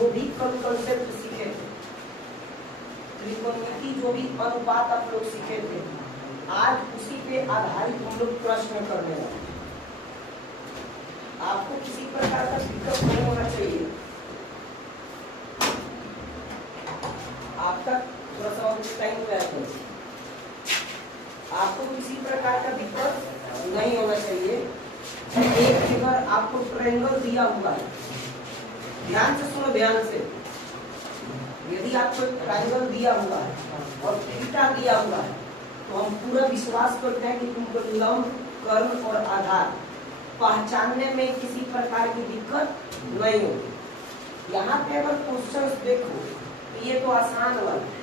जो भी कंसेप्ट सीखे थे, त्रिकोणमिति जो भी अनुपात आप लोग सीखे थे, आज उसी पे आधारित हम लोग प्रश्न करने वाले। आपको किसी प्रकार का दिक्कत नहीं होना चाहिए। आपका थोड़ा सा टाइम पे आपको किसी प्रकार का दिक्कत नहीं होना चाहिए। एक फिगर आपको ट्रायंगल दिया हुआ है, ध्यान से सुनो, ध्यान से। यदि आपको ट्रायंगल दिया हुआ है और थीटा दिया हुआ है, तो हम पूरा विश्वास करते हैं कि तुमको लंब, कर्ण और आधार पहचानने में किसी प्रकार की दिक्कत नहीं होगी। यहाँ पे अगर क्वेश्चंस देखो तो ये तो आसान वाला है।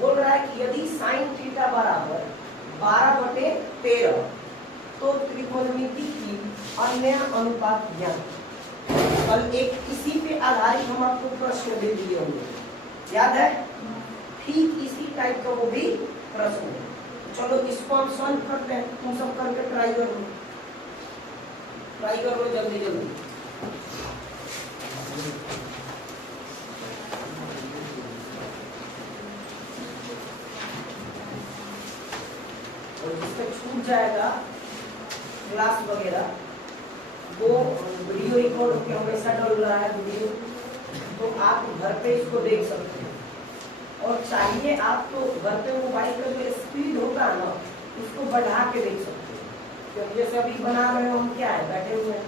बोल रहा है कि यदि साइन थीटा बराबर 12/13 तो त्रिकोणमिति की अन्य अनुपात ज्ञात। कल एक इसी पे आधारित हम आपको प्रश्न दे दिए होंगे, याद है? ठीक इसी टाइप का वो भी प्रश्न है। चलो इसको हम सॉल्व करते हैं, तुम सब करके ट्राई करो, ट्राई करो जल्दी जल्दी। और जिसका छूट जाएगा क्लास वगैरह, वो वीडियो रिकॉर्ड होकर हमेशा डल रहा है वीडियो, तो आप घर पे इसको देख सकते हैं। और चाहिए आप तो घर पे मोबाइल का जो स्पीड होता है ना, उसको बढ़ा के देख सकते हैं। क्योंकि जैसे अभी बना रहे हो हम, क्या है, बैठे हुए हैं,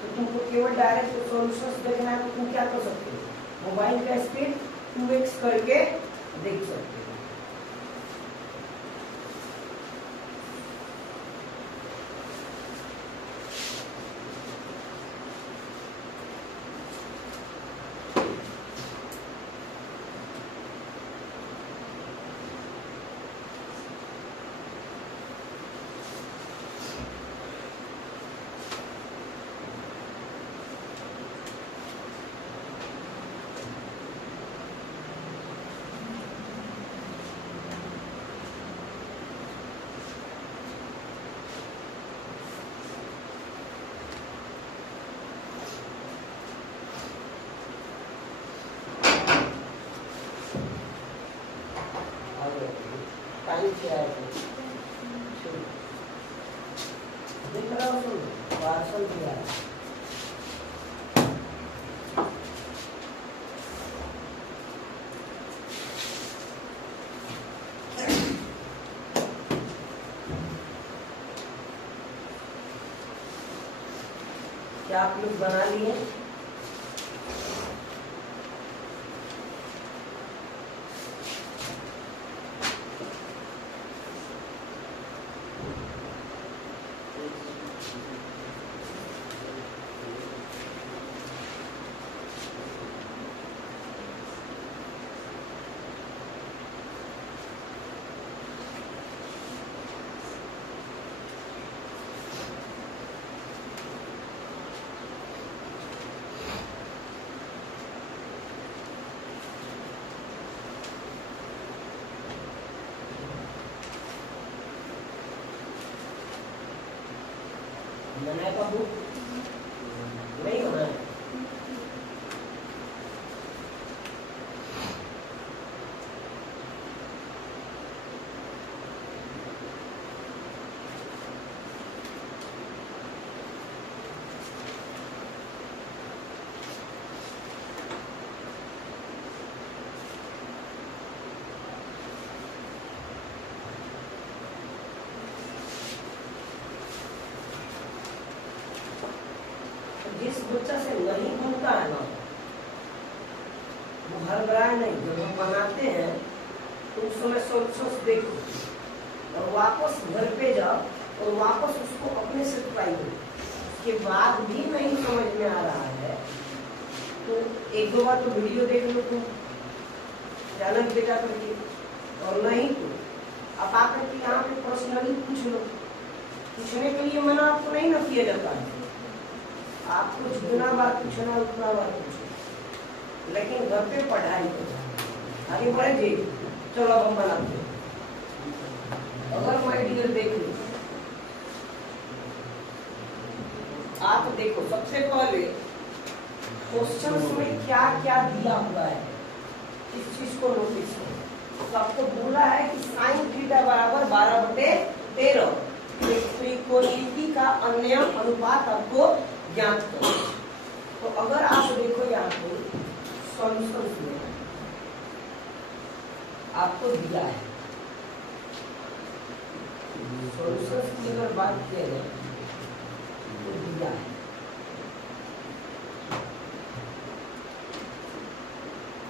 तो तुमको केवल डायरेक्ट सॉल्यूशंस देखना है, तो तुम क्या कर सकते हो, मोबाइल का स्पीड 2x करके देख सकते हो। क्या आप लोग बना लिए? बनाए का बुक नहीं होना है। जिस बच्चा से नहीं बनता है ना, वो घबराए नहीं। जब हम बनाते हैं तो उस समय सॉल्यूशंस देखो और वापस घर पे जाओ और वापस उसको अपने से ट्राई करो। उसके बाद भी नहीं समझ में आ रहा है तो एक दो बार तो वीडियो देख लो तुम चैनल पे जा करके, और नहीं तो आप आकर के यहाँ पे पर्सनली पूछ लो। पूछने के लिए मना आपको नहीं ना किया जाता है, आपको जितना बार पूछना उतना बार पूछो, लेकिन घर पे पढ़ाई करो। आगे बढ़े जी, चलो हम बनाते हैं। अगर माय डियर देख लो, आप देखो सबसे पहले क्वेश्चन में क्या क्या दिया हुआ है इस चीज को नोटिस करो। तो आपको बोला है कि साइन थीटा बराबर 12/13, त्रिकोणमिति का अन्य अनुपात आपको ज्ञात करो। तो अगर आप देखो यहाँ पे सॉल्यूशन में आपको दिया है, सॉल्यूशन की अगर बात किया जाए तो दिया है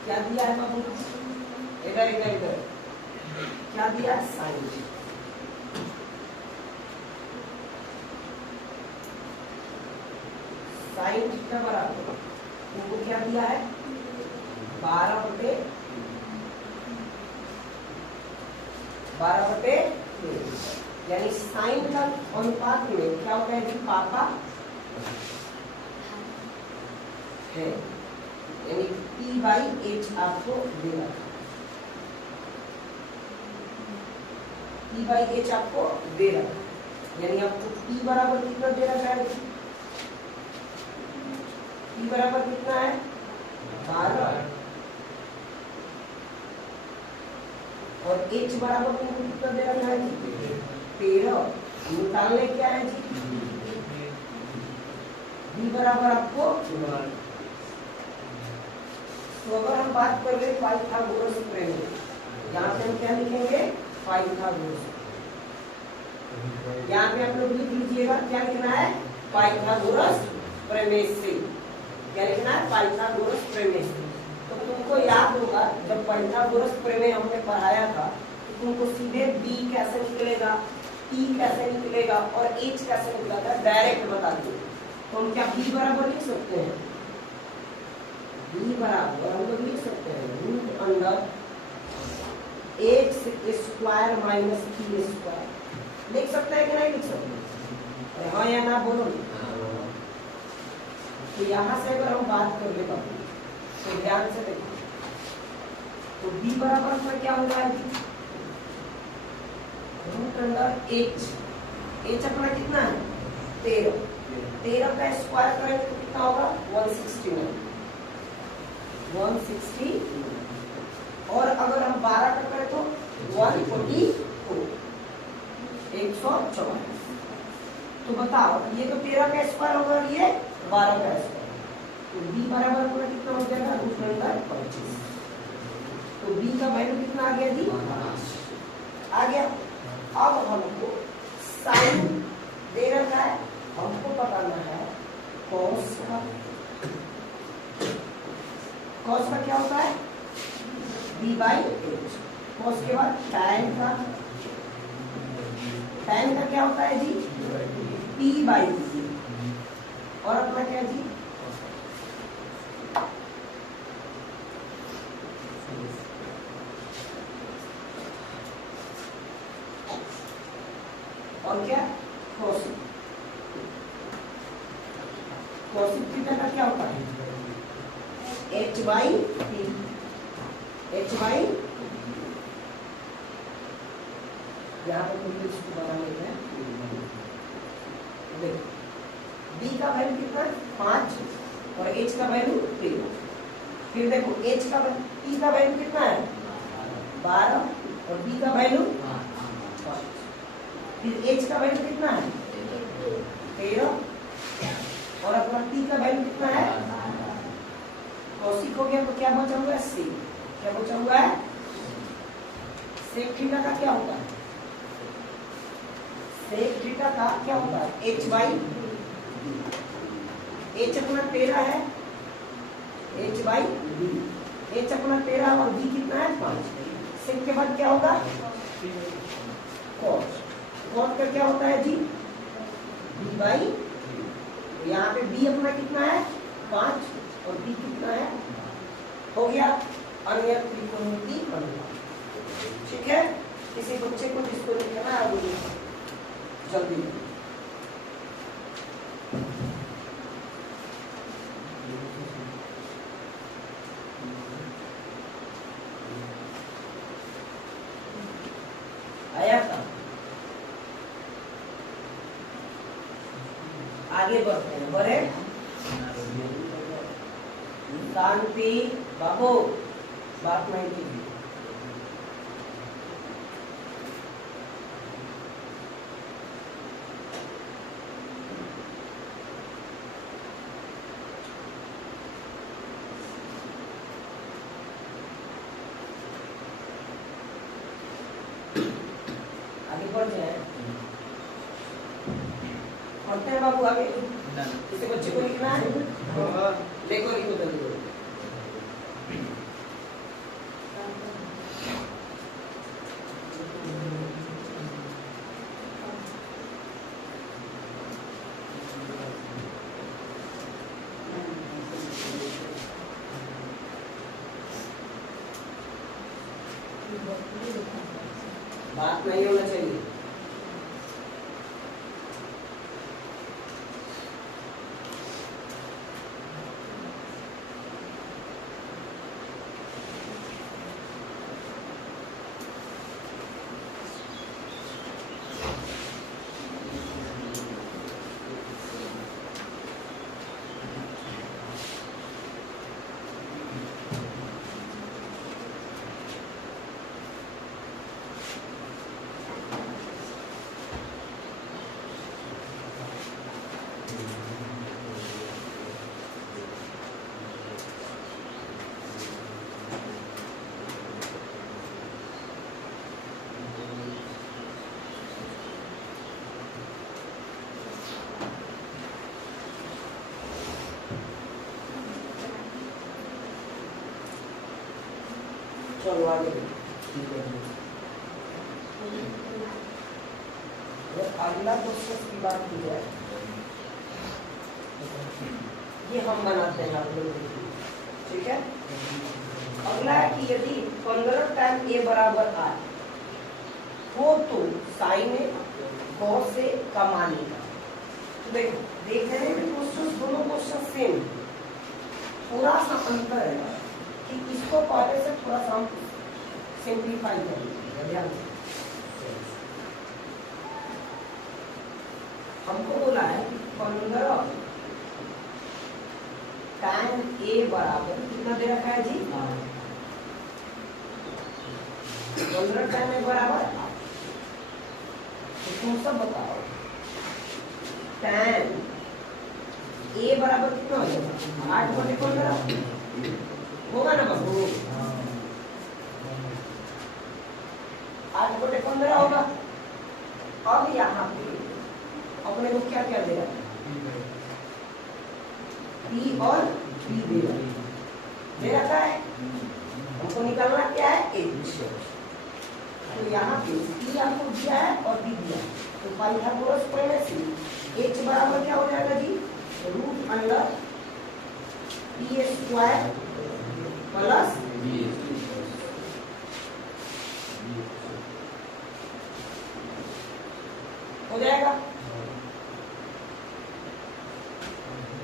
क्या दिया है बाबू, इधर इधर इधर क्या दिया है, साइन। साइन थीटा बराबर उनको क्या दिया है 12/13, यानी साइन का अनुपात में क्या होता है कि पापा है, यानी P/H आपको दे रहा है, P/H आपको दे रहा है, यानी आपको P बराबर कितना दे रहा है, P बराबर कितना है 12 और H बराबर तुमको कितना दे रहा है 13। निकालने क्या है जी, B बराबर आपको। तो अगर हम बात कर रहे हैं पाइथागोरस प्रमेय, यहाँ पे हम क्या लिखेंगे पाइथागोरस, यहाँ पे आप लोग लिख लीजिएगा क्या लिखना है पाइथागोरस प्रमेय से, क्या लिखना है पाइथागोरस प्रमेय से। तो तुमको याद होगा जब पाइथागोरस प्रमेय हमने पढ़ाया था तो तुमको सीधे B कैसे निकलेगा, T कैसे निकलेगा और H कैसे निकला था डायरेक्ट बता दिए। तो हम क्या B बराबर लिख सकते हैं, B बराबर हम लोग लिख सकते हैं root under x² minus p², लिख सकते हैं कि नहीं लिख सकते, हाँ या ना बोलो। तो यहाँ से अगर हम बात कर ले बाबू तो ध्यान से देखो, तो B बराबर में क्या हो रहा है रूट अंडर h अपना कितना है 13 का स्क्वायर करेंगे तो कितना होगा 160 और अगर हम 12 का करें तो 144 144। तो बताओ ये तो 13 का स्क्वायर होगा, ये 12 का स्क्वायर, तो B बराबर पूरा कितना हो जाएगा रूट अंडर 25। तो B का वैल्यू कितना आ गया जी 5 आ गया। अब हमको साइन दे रखा है, हमको बताना है कॉस का। कॉस का क्या होता है B/H, कॉस के बाद tan का, tan का क्या होता है जी P/B, और अपना क्या जी और क्या कोसिक। कोसिक थीटा का क्या होता है H/P, यहाँ पर हम इसको बना लेते हैं। देखो B का वैल्यू कितना 5 और H का वैल्यू 13। फिर देखो H का P का वैल्यू कितना है 12 और B का वैल्यू 5। फिर H का वैल्यू कितना है 13 और अपना P का वैल्यू कितना है कोसिक हो गया। तो क्या बचा हुआ है C, क्या बचा हुआ है सेक थीटा का क्या होता है, सेक थीटा का क्या होता है H/B, H अपना 13 है H/B, H अपना 13 और B कितना है 5। सेक के बाद क्या होगा कॉस, कॉस का क्या होता है जी B/, यहाँ पे B अपना कितना है 5 और B कितना है, हो गया अन्य त्रिकोणमिति अनुपात। ठीक है, किसी बच्चे को जिसको लिखना है वो जल्दी आया था। आगे बढ़ते हैं, बढ़े शांति बाबू, बात नहीं कीजिए। आगे बढ़ जाए, पढ़ते हैं बाबू आगे। इसे बच्चे को लिखना है, देखो लिखो जल्दी। बात नहीं होना चाहिए। चलो आगे। अगला क्वेश्चन की बात की जाए, ये हम बनाते हैं आप लोग, ठीक है। अगला है कि यदि 15 टाइम ए बराबर आर हो तो साइन ए कॉस से का मान का। तो देखो देख रहे हैं क्वेश्चन, दोनों क्वेश्चन सेम, थोड़ा सा अंतर है कि इसको पहले से थोड़ा सा हम सिंप्लीफाई करेंगे। ध्यान से, हमको बोला है कि 15 टाइम ए बराबर कितना दे रखा है जी, 15 टाइम ए बराबर, तो तुम सब बताओ टाइम ए बराबर कितना हो जाएगा, 8/15 होगा ना बाबू, 8/15 होगा। अब यहाँ पे अपने को क्या क्या दे रहा है, P और P दे रखा है, हमको निकालना क्या है H। तो यहाँ पे P आपको दिया है और P दिया है, तो पाइथागोरस प्रमेय से H बराबर क्या हो जाएगा जी, √अंडर P² प्लस हो जाएगा।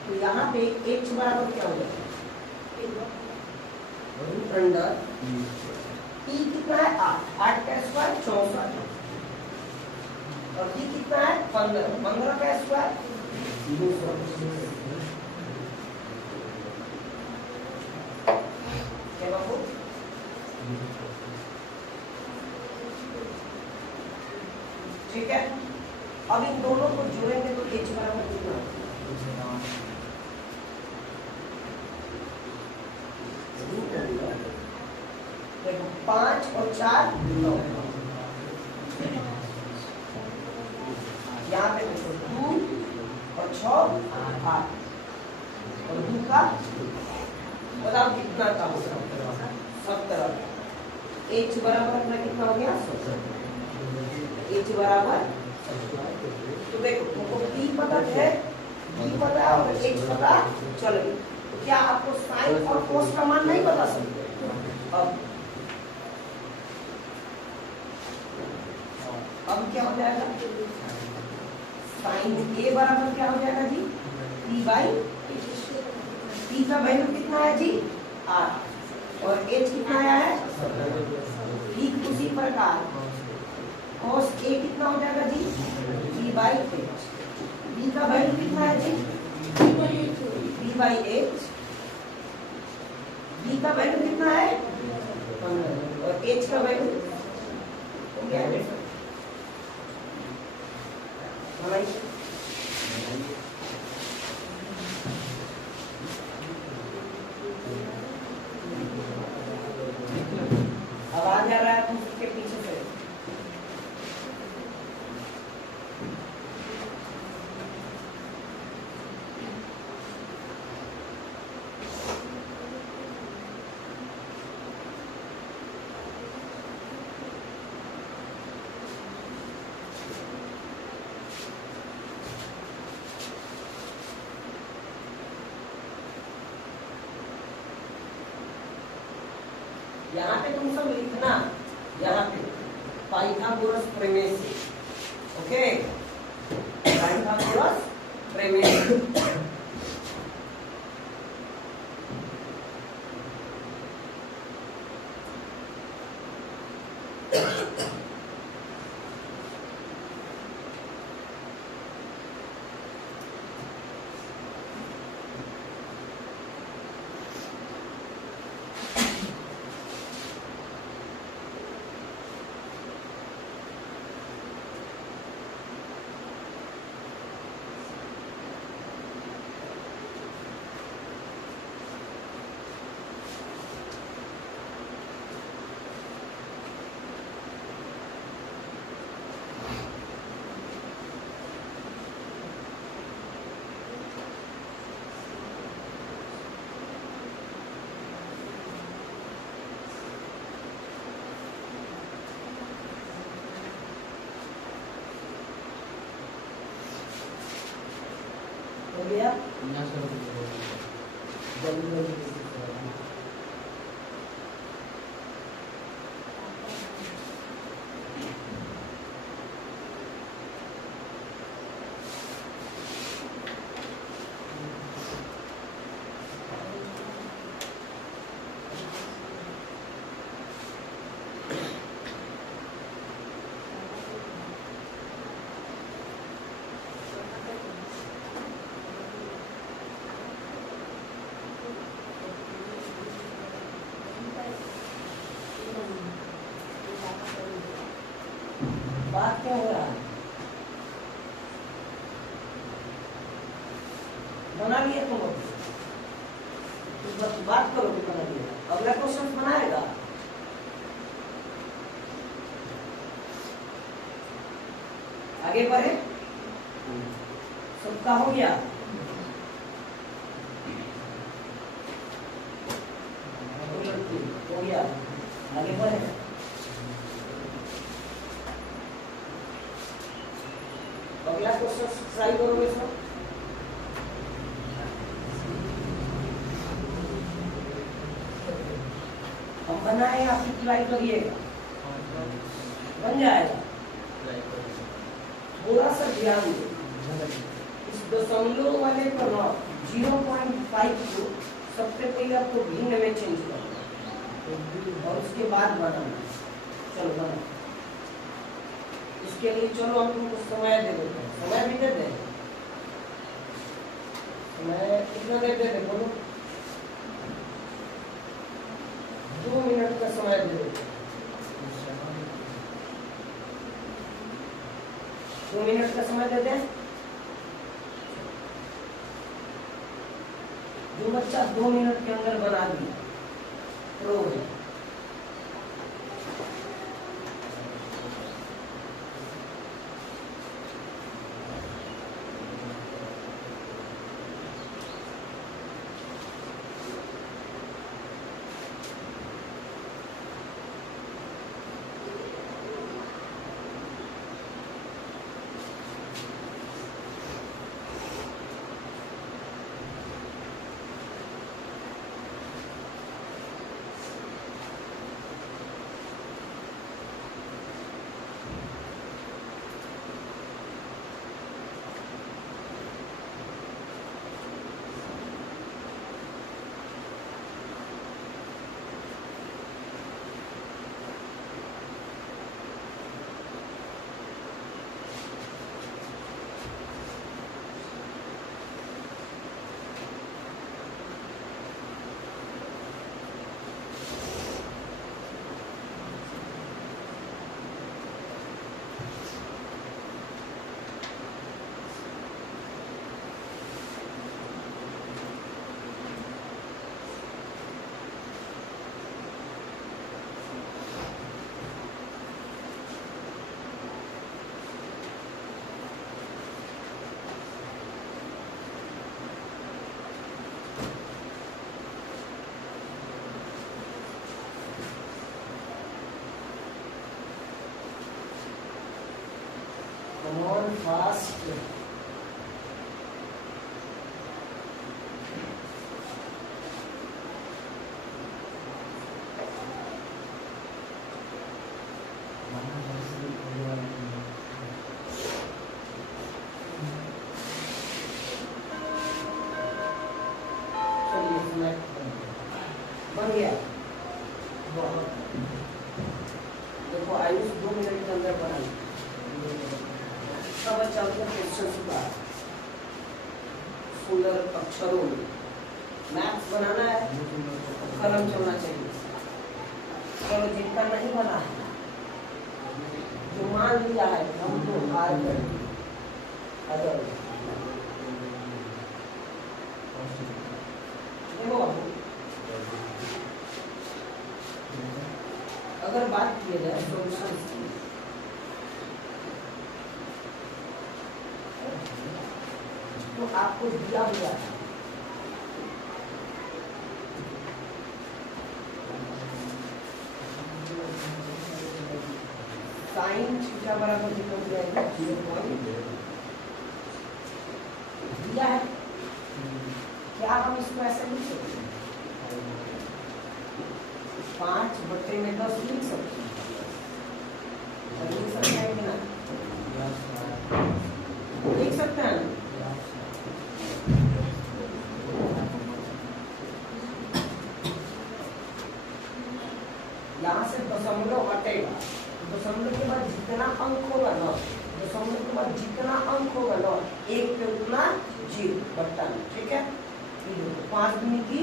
तो यहाँ पे H बराबर क्या हो जाएगा, √अंडर P कितना है 8 का स्क्वायर 64, और P कितना है 15 का स्क्वायर 200। क्या बाबू, ठीक है। अब इन दोनों को जोड़ेंगे तो H बराबर कितना, देखो 5 और 4 9, यहाँ पे देखो 2 और 6 8, और 2 का बताओ कितना का होगा, 70। H बराबर अपना कितना हो गया 70, H बराबर। तो देखो तुमको P पता है, P पता है और H पता चल गई, तो क्या आपको साइन और कोस का मान नहीं बता सकते। अब क्या हो जाएगा, साइन A बराबर क्या हो जाएगा जी, P/H। P का वैल्यू कितना है जी 8, और H कितना आया है, ठीक उसी प्रकार cos A कितना हो जाएगा जी, P/H। B का वैल्यू कितना है जी, P/H बी का वैल्यू कितना है 15 और एच का वैल्यू क्या है अब आ जा रहा है तो उसके पीछे से यहाँ पे तुम सब लिखना यहाँ पे पाइथागोरस प्रमेय से ओके पाइथागोरस प्रमेय हो गया बात क्या हो रहा है बना लिया तुम लोग बात करो कि बना लिया अगला क्वेश्चन बनाएगा आगे बढ़े सबका हो गया हो गया आगे बढ़े अगला क्वेश्चन ट्राई करोगे सब हम बनाए आप ट्राई करिएगा बन जाएगा थोड़ा सा ध्यान दो इस दशमलव वाले पर 0.5 को सबसे पहले आपको भिन्न में चेंज करना और उसके बाद बनाना चलो बना इसके लिए चलो हम तुमको समय दे देते हैं समय भी दे दें समय कितना दे देते बोलो 2 मिनट का समय दे देते 2 मिनट का समय दे दें जो बच्चा 2 मिनट के अंदर बना दिया प्रो है Come on, fast. बन गया। देखो आयुष 2 मिनट के अंदर बना सब चलते क्वेश्चन का सुंदर अक्षरों में मैथ्स बनाना है कलम चलना चाहिए। चलो जिनका नहीं बना है जो मान लिया है हम तो हार कर अदर अगर बात की जाए सॉल्यूशन की तो आपको दिया हुआ है साइन थीटा बराबर कितना हो जाएगा 0. दिया है क्या हम इसको ऐसे लिख सकते हैं 5/10 लिख सकते हैं लिख सकते हैं कि ना लिख सकते हैं यहाँ से दशमलव हटेगा दशमलव के बाद जितना अंक होगा ना दशमलव के बाद जितना अंक होगा ना 1 पे उतना 0 बट्टा में ठीक है 5 दूनी की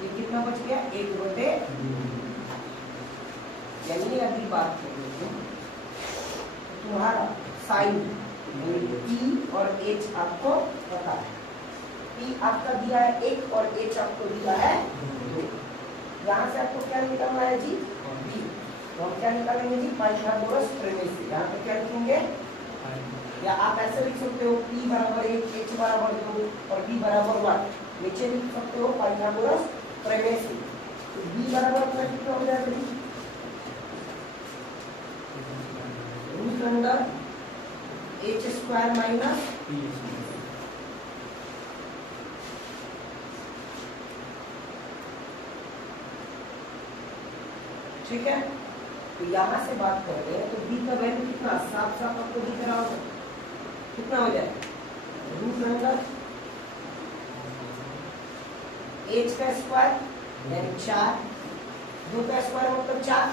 ये कितना बच गया 1/2 यानी अगली बात करेंगे तुम्हारा साइन P और H आपको पता है P आपका दिया है 1 और H आपको दिया है 2 यहाँ से आपको क्या निकालना है जी B तो हम क्या निकालेंगे जी पाइथागोरस प्रमेय यहाँ पे क्या लिखेंगे या आप ऐसे लिख सकते हो P बराबर 1 H बराबर 2 और B बराबर 1 नीचे लिख सकते हो पाइथागोरस प्रमेय से तो B बराबर अपना कितना हो जाएगा जी रूट अंडर h² माइनस ठीक है तो यहाँ से बात कर रहे हैं तो B का वैल्यू कितना साफ साफ आपको दिख रहा होगा कितना हो जाए रूट अंडर h का स्क्वायर यानी 4 2 का स्क्वायर मतलब 4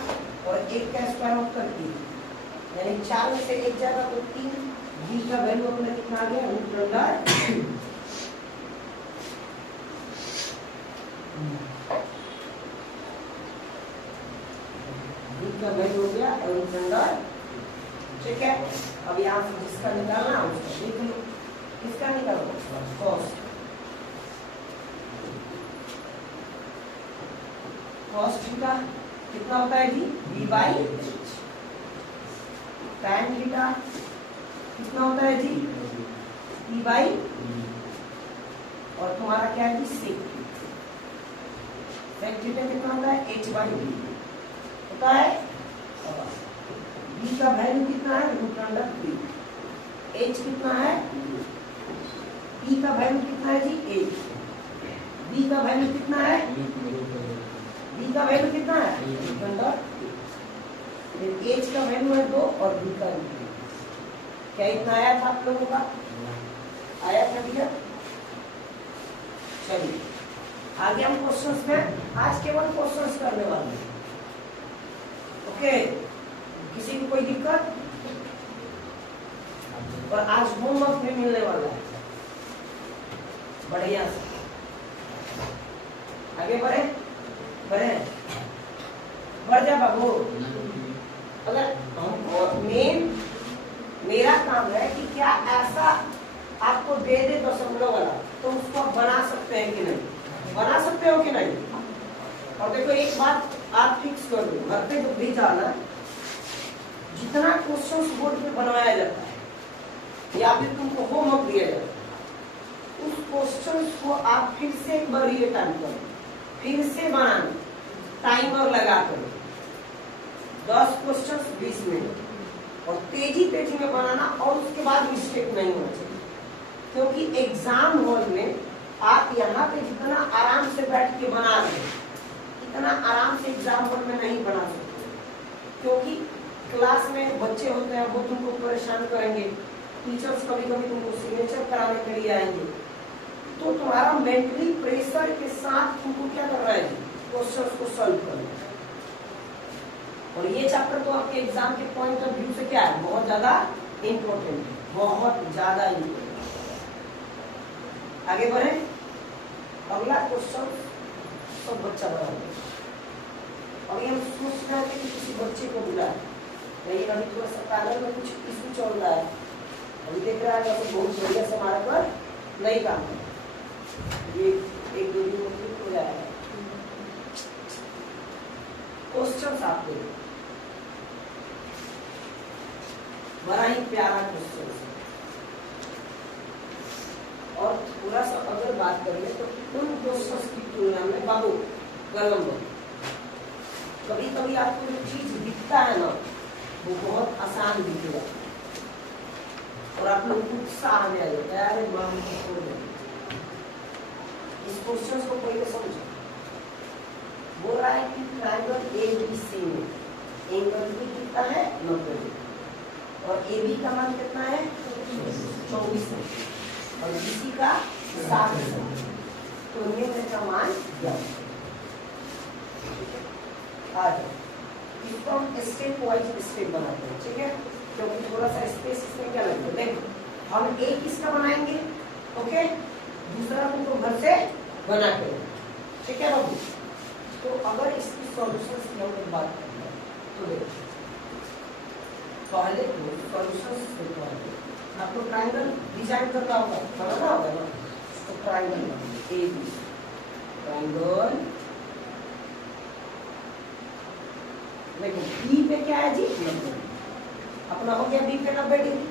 और 1 का स्क्वायर मतलब 3 यानी 4 में से 1 जाएगा तो 3 B का वैल्यू अपना कितना आ गया रूट अंडर का वैल्यू हो गया रूट अंडर ठीक है अब यहाँ से जिसका निकालना उसका लिख लो किसका निकालो cos थीटा कितना होता है जी B/H tan थीटा कितना होता है जी P/E और तुम्हारा क्या है जी sec थीटा कितना होता है H/B होता है B का वैल्यू कितना है रूट अंडर 3 H कितना है P का वैल्यू कितना है जी 8 B का वैल्यू कितना है B का वैल्यू कितना है रूट अंडर H का वैल्यू है 2 और B का वैल्यू क्या इतना आया था आप लोगों का आया था भैया चलिए आगे हम क्वेश्चंस में आज केवल क्वेश्चंस करने वाले हैं ओके किसी को कोई दिक्कत और आज होमवर्क भी मिलने वाला है बढ़िया से आगे बढ़े बढ़े बढ़ जा बाबू अगर हमको मेरा काम है कि क्या ऐसा आपको दे दे दशमलव वाला तो उसको आप बना सकते हैं कि नहीं बना सकते हो कि नहीं और देखो एक बात आप फिक्स कर दो घर पे जब भी जाना जितना क्वेश्चन बोर्ड पे बनवाया जाता है या फिर तुमको होमवर्क दिया जाता है उस क्वेश्चन को आप फिर से एक बार रिटर्न करो फिर से बनाना टाइमर लगा करो 10 क्वेश्चन 20 मिनट, और तेजी में बनाना, और उसके बाद मिस्टेक नहीं होना चाहिए। क्योंकि एग्जाम हॉल में आप यहाँ पे जितना आराम से बैठ के बना रहे हैं, इतना आराम से एग्जाम हॉल में नहीं बना सकते। क्योंकि क्लास में बच्चे होते हैं, वो तुमको परेशान करेंगे, टीचर्स कभी कभी तुमको सिग्नेचर कराने के लिए आएंगे, तो तुम्हारा मेंटली प्रेशर के साथ तुमको क्या कर रहा है, क्वेश्चंस को सॉल्व करना। और ये चैप्टर तो आपके एग्जाम के पॉइंट ऑफ व्यू से क्या है, बहुत ज्यादा इंपॉर्टेंट है, बहुत ज्यादा इंपॉर्टेंट। आगे बढ़े, अगला क्वेश्चन सब बच्चा बनाएंगे। अभी हम सोच रहे थे कि किसी बच्चे को बुलाए, लेकिन अभी थोड़ा सा पैनल में कुछ इशू चल रहा है, अभी देख रहा है कि बहुत बढ़िया से हमारे पर नहीं काम है, ये एक दो दिन में हो जाएगा। क्वेश्चन आपके बड़ा ही प्यारा क्वेश्चन है, और थोड़ा सा अगर बात करें तो उन क्वेश्चंस की तुलना में बाबू कलम में कभी कभी आपको जो चीज दिखता है ना, वो बहुत आसान दिखेगा, और आप लोग उत्साह में आ जाता है, अरे माम को इस क्वेश्चन को पहले समझो। बोल रहा है कि ट्रायंगल एबीसी में एंगल बी कितना है, 90, और ए बी का मान कितना है, 24 है, और बीसी का 7 है, तो ये का मान इसको हम स्टेप वाइज स्टेप बनाते हैं, ठीक है, क्योंकि थोड़ा सा स्पेस इसमें क्या लगता है। देखो हम एक इसका बनाएंगे, ओके, दूसरा तुमको घर से बना के, ठीक है बाबू। तो अगर इसकी सॉल्यूशंस की हम बात करते हैं तो देखो पहले तो सॉल्यूशंस देखो, आपको ट्रायंगल डिजाइन करना होगा, बनाना होगा ना, तो ट्रायंगल ए बी, ट्रायंगल देखो बी पे क्या है जी, 90, अपना हो गया बी पे 90 डिग्री,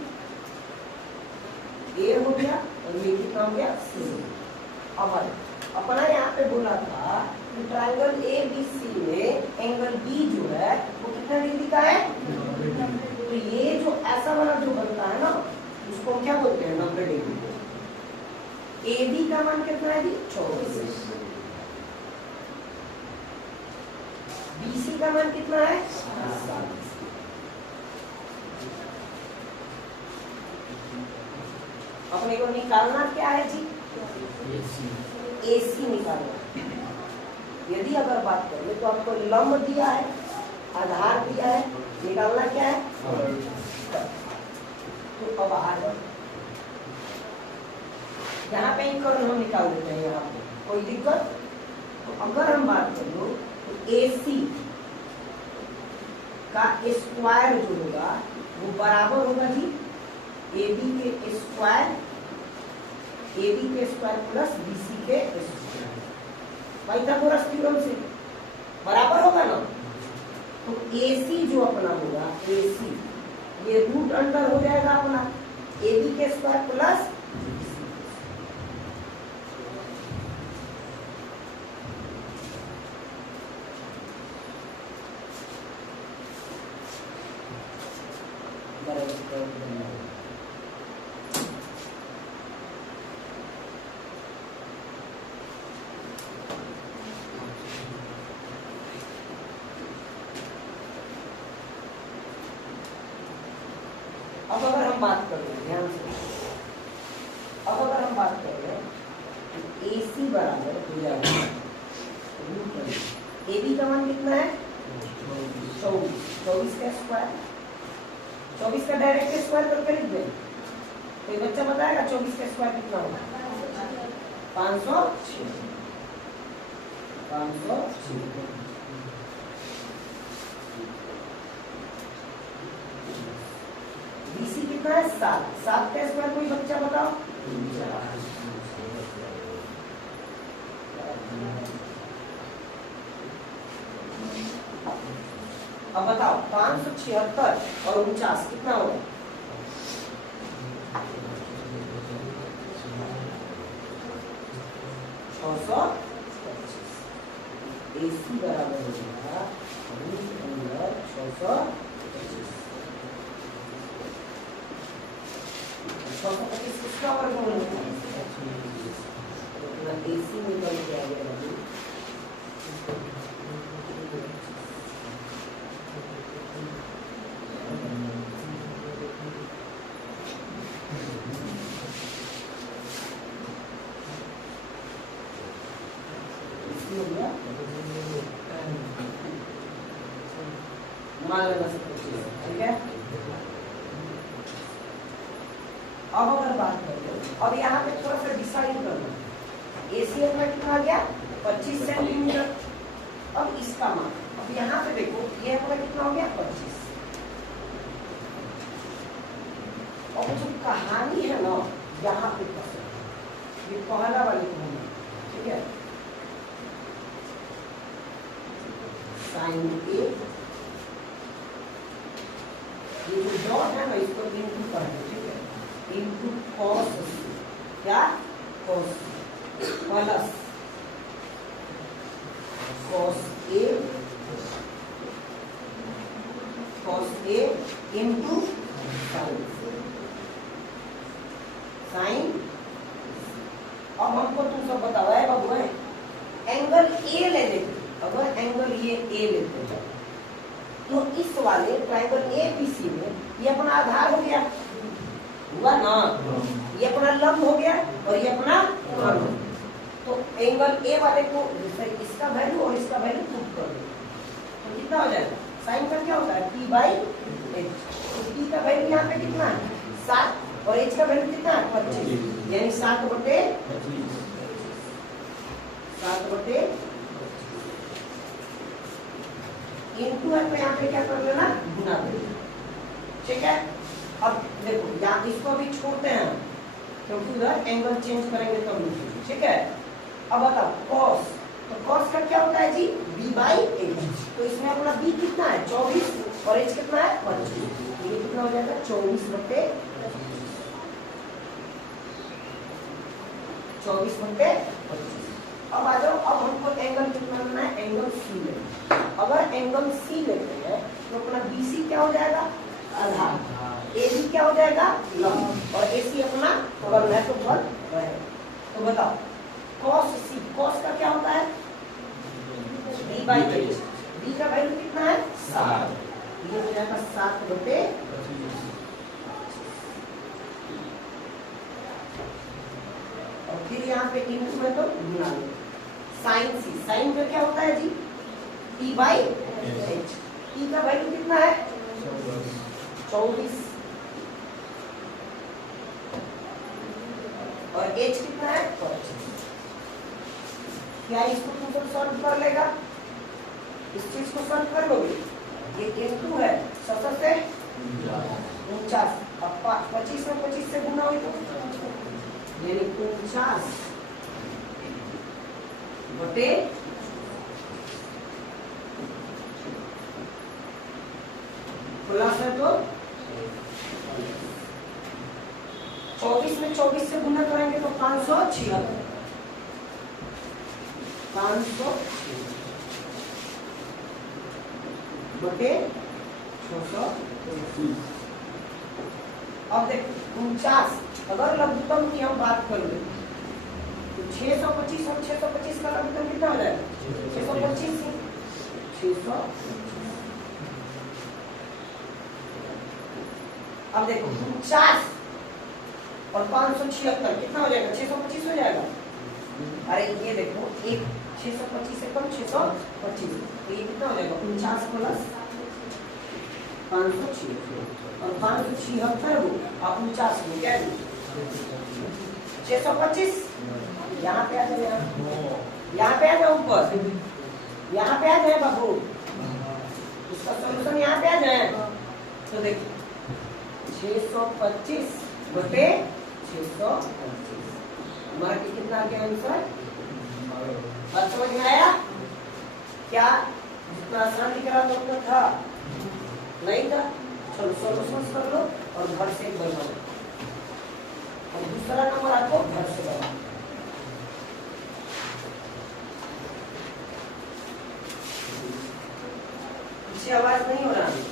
ए हो गया, और बी कितना हो गया, सी। अब अपना यहाँ पे बोला था कि ट्रायंगल ए बी सी में एंगल बी जो है वो कितना डिग्री का है, तो ये जो ऐसा वाला जो बनता है ना, उसको क्या बोलते हैं, 90 डिग्री। ए बी का मान कितना है जी, 24, बीसी का मान कितना है, 7। अपने को निकालना क्या है जी, एसी निकालना। यदि अगर बात करें तो आपको लंब दिया है, आधार दिया है, निकालना क्या है, तो अब आधार यहाँ पे ही कर्ण हम निकाल देते हैं, यहाँ पे कोई दिक्कत। तो अगर हम बात करें तो एसी का स्क्वायर जो होगा वो बराबर होगा जी ए बी के स्क्वायर, ए बी के स्क्वायर प्लस बी सी के स्क्वायर, पाइथागोरस थ्योरम से बराबर होगा ना। तो AC जो अपना होगा, AC ये रूट अंडर हो जाएगा अपना ए बी के स्क्वायर प्लस अब अगर हम बात कर रहे हैं, ध्यान से, अब अगर हम बात कर रहे हैं AC बराबर हो जाएगा ए बी का मान कितना है, 24, 24 का स्क्वायर, 24 का डायरेक्ट स्क्वायर करके लिख दें। कोई बच्चा बताएगा 24 का स्क्वायर कितना होगा, 506, 506। BC कितना है, 7, 7 का स्क्वायर कोई बच्चा बताओ, अब बताओ 576 और 49 कितना होगा, 625। AC बराबर हो जाएगा अंदर 625 किसका वर्गमूल होता है? AC निकल के आ गया अभी। मान लेना सब कुछ ठीक है। अब अगर बात करें, अब यहाँ पे थोड़ा सा डिसाइड करना, AC अपना कितना आ गया 25 सेंटीमीटर। अब इसका मान, अब यहाँ पे देखो ये अपना कितना हो गया 25। और जो कहानी है ना यहाँ पे ये पहला वाली कहानी, ठीक है, साइन ए, ये जो डॉट है ना इसको इनटू कर दो, ठीक है, इनटू कॉस, क्या cos plus cos A into sine. अब हमको तुम सब बताओ है बाबू है, एंगल ए ले लेते, अगर एंगल ये ए लेते हैं तो इस वाले ट्रायंगल एबीसी में ये अपना आधार हो गया, हुआ ना, ये अपना लंब हो गया और ये अपना कोण। तो एंगल ए वाले को इसका वैल्यू और इसका वैल्यू पुट कर दो तो कितना हो जाएगा, साइन का क्या होता है p बाई h। तो p का वैल्यू यहाँ पे कितना है 7 और h का वैल्यू कितना है 25, यानी 7/25 इनटू है तो यहाँ पे क्या कर लेना गुना कर लेना, ठीक है। अब देखो यहाँ इसको भी छोड़ते हैं क्योंकि उधर एंगल चेंज करेंगे तब तो ठीक है। अब बताओ कॉस, तो कॉस का क्या होता है जी b बाई h। तो इसमें अपना b कितना है 24 और h कितना है 25, ये कितना हो जाएगा 24/25। अब आ जाओ, अब हमको एंगल कितना लेना है, एंगल सी लेना। अगर एंगल सी लेते हैं तो अपना BC क्या हो जाएगा आधार, AB क्या हो जाएगा लंब और AC अपना बल है तो बल रहेगा। तो बताओ cos C, cos का क्या होता है b बाई h, b का वैल्यू कितना है 7, ये हो जाएगा 7/25। और फिर यहाँ पे इनटू में तो गुना लो, साइन सी, साइन का क्या होता है जी t बाई h, t का वैल्यू कितना है 24 और h कितना है 25। क्या इसको तुम सब सॉल्व कर लेगा, इस चीज को सॉल्व कर लोगे, ये इनटू है 70 से 49, अब 25 में 25 से गुना हुई तो यानी 49 बटे प्लस है तो 24 में 24 से गुना करेंगे तो 576 बटे 630। अब देखो 49, अगर लघुत्तम की हम बात कर ले तो 625 और 625 का लघुत्तम कितना हो जाएगा 625। अब देखो 49 और 576 कितना हो जाएगा 625 हो जाएगा। अरे ये देखो एक 625 से कम 625, तो ये कितना हो जाएगा 49 प्लस 576 और 576 और 49 में क्या 625, यहाँ पे आ जाए, यहाँ पे आ जाए, ऊपर यहाँ पे आ जाए बाबू, इसका सॉल्यूशन यहाँ पे आ जाए। तो देखिए 625 बटे 625 हमारा कितना आ गया आंसर, बात समझ में आया क्या, जितना आसान दिख रहा था उतना था नहीं था। चलो सॉल्यूशन कर लो और घर से बनाओ, और दूसरा नंबर आपको घर से बनाओ। पीछे आवाज नहीं हो रहा है?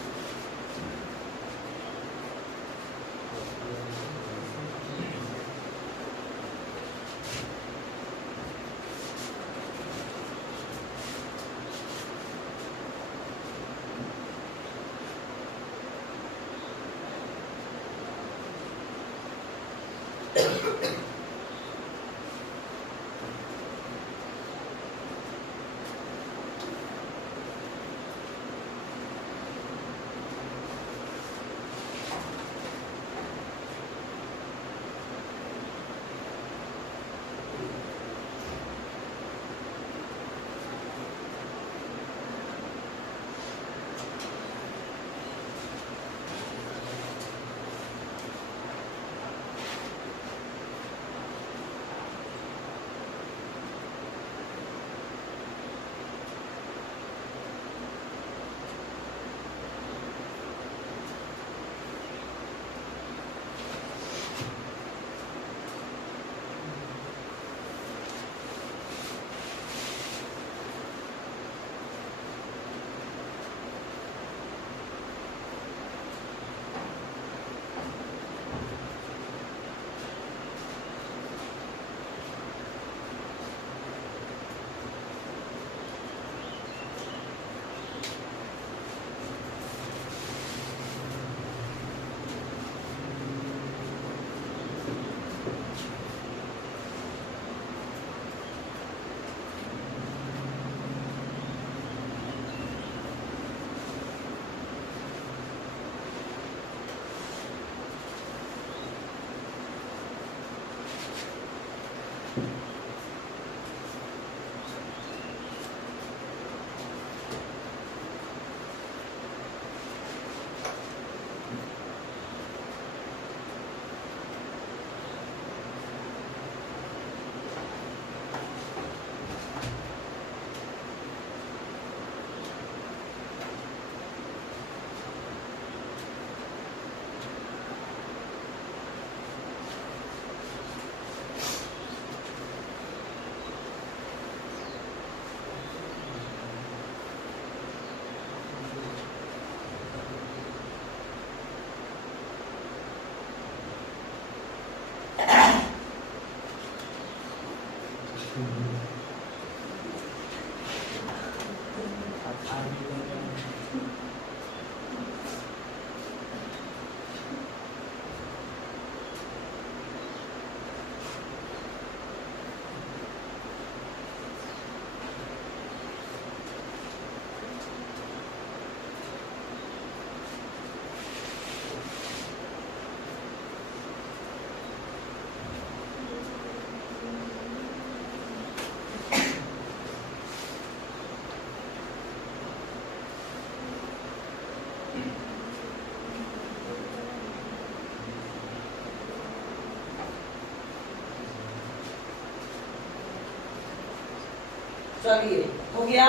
चलिए, हो गया?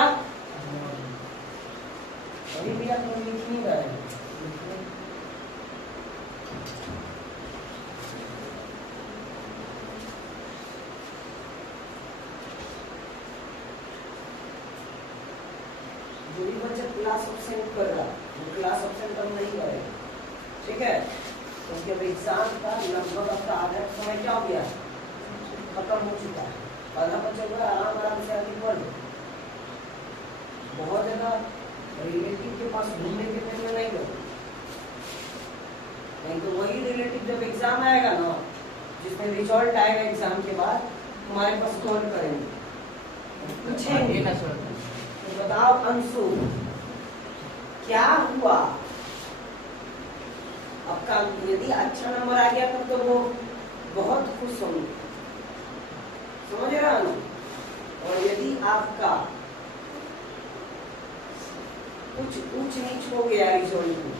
अभी भी आप लोग लिख नहीं रहे हैं। जो भी बच्चा क्लास ऑप्शन कर रहा वो क्लास ऑप्शन कम नहीं करे, ठीक है? तो जब एग्जाम का लगभग आपका आधा समय क्या हो गया, खत्म हो चुका है। आधा बच्चा को आराम आराम से आगे बढ़, बहुत ज्यादा रिलेटिव के पास घूमने के टाइम में नहीं लगता, नहीं तो वही रिलेटिव जब एग्जाम आएगा ना, जिसमें रिजल्ट आएगा एग्जाम के बाद, हमारे पास कॉल करेंगे, पूछेंगे तो बताओ अंशु क्या हुआ आपका। यदि अच्छा नंबर आ गया तो वो बहुत खुश होंगे, समझ रहे हो ना? और यदि आपका कुछ ऊंच नीच हो गया रिजल्ट में,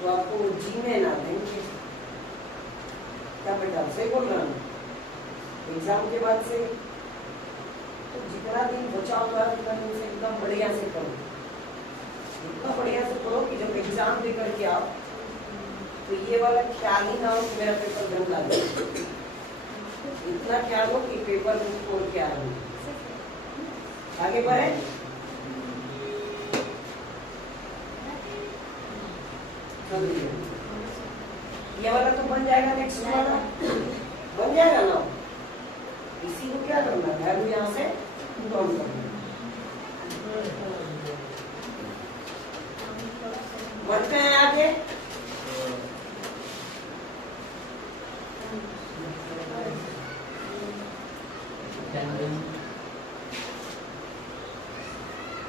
तो आपको जीने ना देंगे। क्या बेटा सही बोल रहा हूँ? एग्जाम के बाद से तो जितना दिन बचा होगा उतना दिन से एकदम बढ़िया से करो, इतना बढ़िया से करो कि जब एग्जाम दे करके आओ तो ये वाला ख्याल ही ना हो कि मेरा पेपर गंदा गया। इतना ख्याल हो कि पेपर में स्कोर क्या है। आगे बढ़े। चलिए ये वाला तो बन जाएगा, नेक्स्ट वाला बन जाएगा ना। इसी को क्या करना है, वैल्यू यहाँ से कम करना, बढ़ते हैं आगे।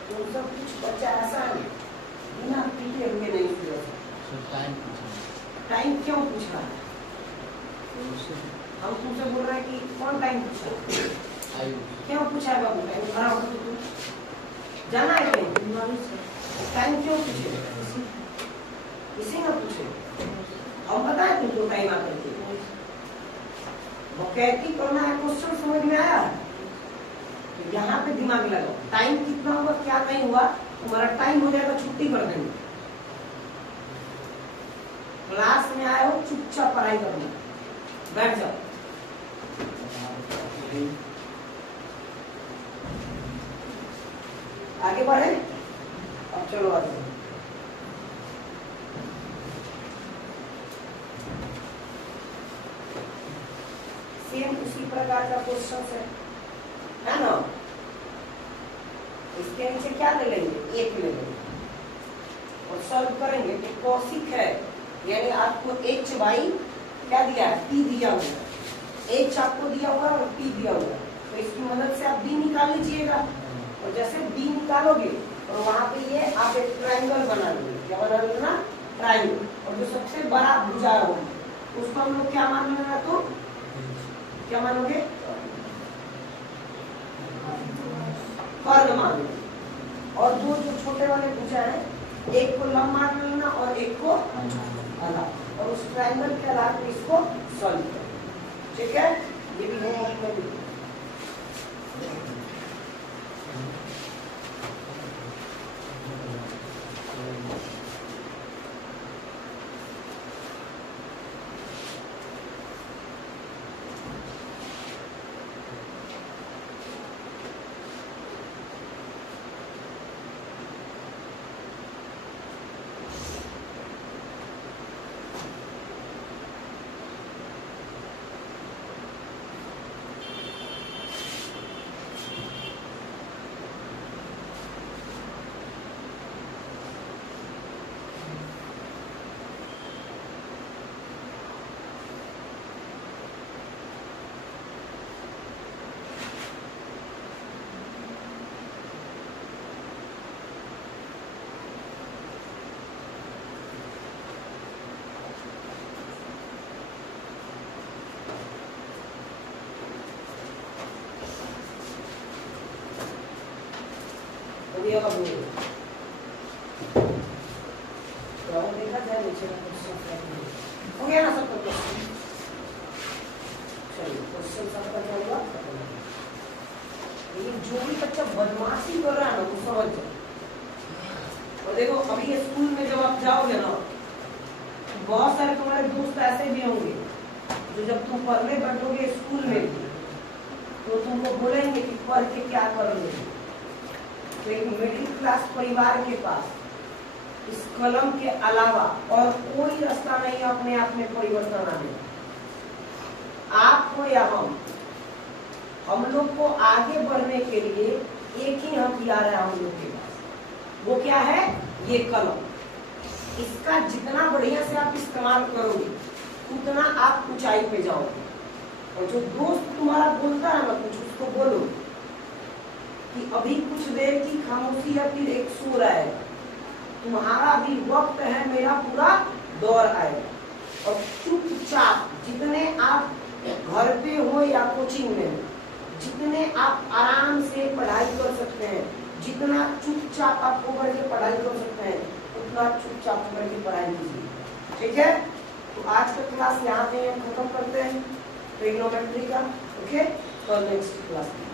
तो सब कुछ बच्चा ऐसा है बिना पीटे हुए नहीं पूछा। टाइम क्यों पूछ रहा है? हम तुमसे बोल रहे हैं कि कौन टाइम पूछा, क्यों पूछा है बाबू? टाइम खड़ा होगा तो जाना है कहीं, टाइम क्यों पूछे? इसी ना पूछे। हम बताए तुमको टाइम आकर के वो कहती करना है, क्वेश्चन समझ में आया है? तो यहाँ पे दिमाग लगाओ, टाइम कितना हुआ, क्या नहीं हुआ, तुम्हारा टाइम हो जाएगा, छुट्टी कर देंगे। क्लास में आए हो, चुपचाप पढ़ाई करना, बैठ जाओ। आगे बढ़े, अब चलो आगे। सेम उसी प्रकार का क्वेश्चन है ना। इसके नीचे क्या ले लेंगे, एक ले लेंगे और सॉल्व करेंगे। तो कौशिक है, यानी आपको h बाई क्या दिया है, p दिया हुआ है, h आपको दिया हुआ और p दिया हुआ है। तो इसकी मदद से आप b निकाल लीजिएगा और जैसे b निकालोगे और वहां पे ये आप एक ट्रायंगल बना लेंगे। क्या बना लेना, ट्रायंगल। और जो सबसे बड़ा भुजा होगा उसको हम लोग क्या मान लेना, तो क्या मानोगे, कर्ण मान लेना। और दो जो छोटे वाले भुजा है, एक को लंब मान लेना और एक को आधा, और उस ट्रायंगल के आधार पर इसको सॉल्व करें। ठीक है, ये भी होमवर्क में भी। देखा जाए नीचे हो गया ना सबका क्वेश्चन। चलिए क्वेश्चन सबका क्या हुआ, लेकिन जो भी बच्चा बदमाशी कर रहा है ना वो समझ जाए। और देखो अभी ये स्कूल में जब आप जाओगे ना, बहुत सारे तुम्हारे दोस्त ऐसे भी होंगे जो जब तुम पढ़ने बैठोगे स्कूल में तो तुमको बोलेंगे कि पढ़ के क्या करोगे। तो एक मिडिल क्लास परिवार के पास इस कलम के अलावा और कोई रास्ता नहीं है अपने आप में परिवर्तन आने। आपको या हम लोग को आगे बढ़ने के लिए एक ही हथियार है हम लोग के पास, वो क्या है, ये कलम। इसका जितना बढ़िया से आप इस्तेमाल करोगे उतना आप ऊंचाई पे जाओगे। और जो दोस्त तुम्हारा बोलता है ना कुछ, उसको बोलो कि अभी कुछ देर की खामोशी है, फिर एक सुर आएगा, तुम्हारा भी वक्त है, मेरा पूरा दौर आएगा। और चुपचाप जितने आप घर पे हो या कोचिंग में हो, जितने आप आराम से पढ़ाई कर सकते हैं, जितना चुपचाप आप होकर के पढ़ाई कर सकते हैं, उतना चुपचाप होकर के पढ़ाई कीजिए। ठीक है, तो आज का क्लास यहाँ पे हम खत्म करते हैं ट्रिग्नोमेट्री का। ओके, तो नेक्स्ट क्लास में